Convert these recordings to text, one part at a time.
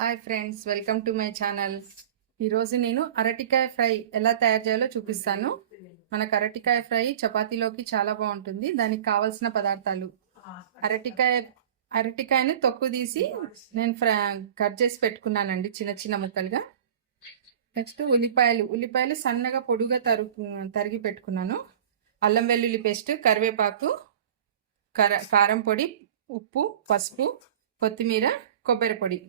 Hi friends, welcome to my channel. ఈరోజు నేను అరటికాయ ఫ్రై ఎలా తయారు చేయాలో చూపిస్తాను. మనకు అరటికాయ ఫ్రై చపాతీలోకి చాలా బాగుంటుంది. దానికి కావాల్సిన పదార్థాలు: అరటికాయని తొక్కు తీసి నేను కట్ చేసి పెట్టుకున్నానండి చిన్న చిన్న ముక్కలుగా. నెక్స్ట్ ఉల్లిపాయలు సన్నగా పొడుగా తరిగి పెట్టుకున్నాను. అల్లం వెల్లుల్లి పేస్ట్, కరివేపాకు, కారం పొడి, ఉప్పు, పసుపు, కొత్తిమీర, కొబ్బరి పొడి.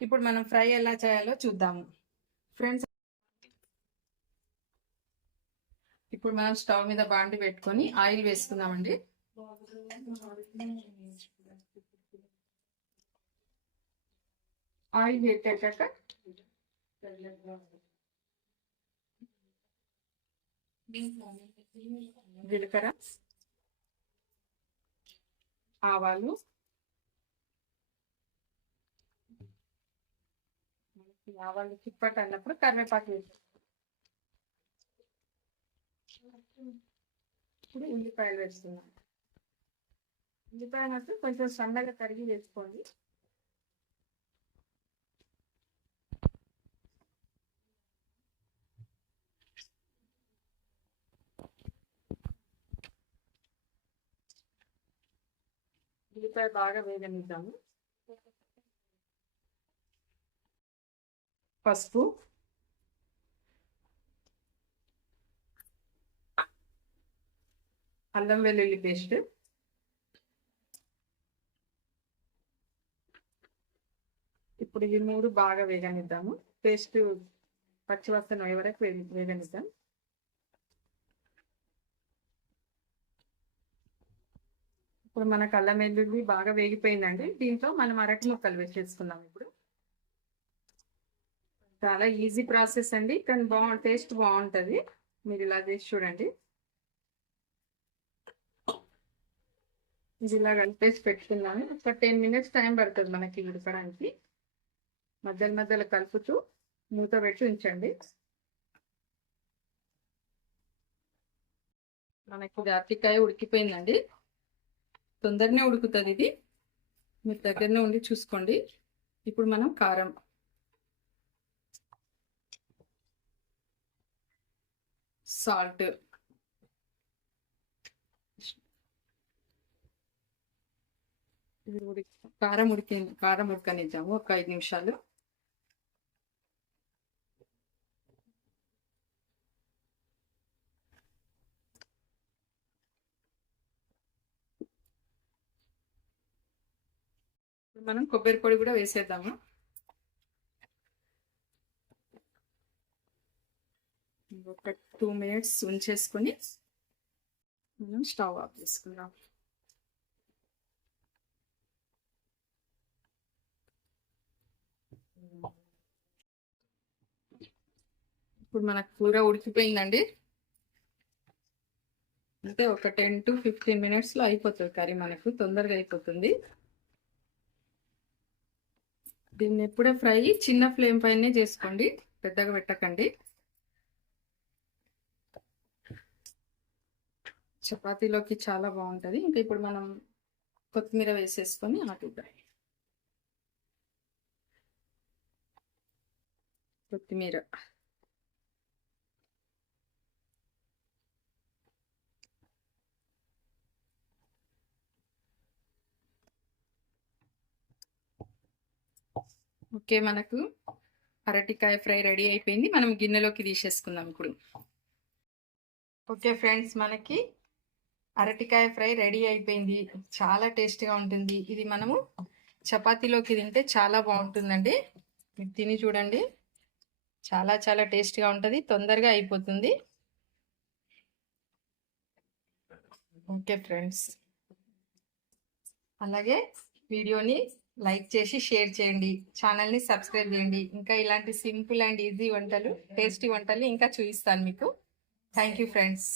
ఇప్పుడు మనం ఫ్రై ఎలా చేయాలో చూద్దాము ఫ్రెండ్స్. ఇప్పుడు మనం స్టవ్ మీద బాండి పెట్టుకొని ఆయిల్ వేసుకుందామండి. ఆయిల్ పెట్టాక జీలకర్ర, ఆవాలు, ఆవాలు చిప్పటి అన్నప్పుడు కరివేపాకు వేసి, ఇప్పుడు ఉల్లిపాయలు వేస్తున్నాం. ఉల్లిపాయలు కొంచెం సన్నగా తరిగి వేసుకోండి. ఉల్లిపాయ బాగా వేగనిద్దాము. పసుపు, అల్లం వెల్లుల్లి పేస్ట్, ఇప్పుడు ఈ మూడు బాగా వేగనిద్దాము. పేస్ట్ పచ్చివాసన అయ్యే వరకు వేగనిద్దాం. ఇప్పుడు మనకు అల్లం వెల్లుల్లి బాగా వేగిపోయిందండి. దీంట్లో మనం అరటి ముక్కలు వేసేసుకుందాం. ఇప్పుడు చాలా ఈజీ ప్రాసెస్ అండి, కానీ టేస్ట్ బాగుంటుంది. మీరు ఇలా చేసి చూడండి. ఇది ఇలా కలిపేసి పెట్టుకున్నాను. ఒక 10 minutes టైం పడుతుంది మనకి ఉడకడానికి. మధ్యలో కలుపుతూ మూత పెట్టి ఉంచండి. మనకి ఇది అరటికాయ ఉడికిపోయిందండి. తొందరనే ఉడుకుతుంది ఇది. మీరు దగ్గరనే ఉండి చూసుకోండి. ఇప్పుడు మనం కారం, సాల్ట్, కారం ఉడకనిద్దాము ఒక 5 నిమిషాలు. మనం కొబ్బరి పొడి కూడా వేసేద్దాము. ఒక 2 minutes ఉంచేసుకొని మనం స్టవ్ ఆఫ్ చేసుకుందాం. ఇప్పుడు మనకు కూర ఉడికిపోయిందండి. అంటే ఒక 10 to 15 minutes అయిపోతుంది కర్రీ. మనకు తొందరగా అయిపోతుంది. దీన్ని ఎప్పుడే ఫ్రై చిన్న ఫ్లేమ్ పైనే చేసుకోండి, పెద్దగా పెట్టకండి. చపాతీలోకి చాలా బాగుంటుంది. ఇంకా ఇప్పుడు మనం కొత్తిమీర వేసేసుకొని ఆటుద్దాం. కొత్తిమీర, ఓకే, మనకు అరటికాయ ఫ్రై రెడీ అయిపోయింది. మనం గిన్నెలోకి తీసేసుకుందాం ఇప్పుడు. ఓకే ఫ్రెండ్స్, మనకి అరటికాయ ఫ్రై రెడీ అయిపోయింది. చాలా టేస్టీగా ఉంటుంది. ఇది మనము చపాతీలోకి తింటే చాలా బాగుంటుందండి. మీరు తిని చూడండి. చాలా టేస్టీగా ఉంటుంది, తొందరగా అయిపోతుంది. ఓకే ఫ్రెండ్స్, అలాగే వీడియోని లైక్ చేసి షేర్ చేయండి. ఛానల్ని సబ్స్క్రైబ్ చేయండి. ఇంకా ఇలాంటి సింపుల్ అండ్ ఈజీ వంటలు, టేస్టీ వంటలు ఇంకా చూపిస్తాను మీకు. Thank you friends.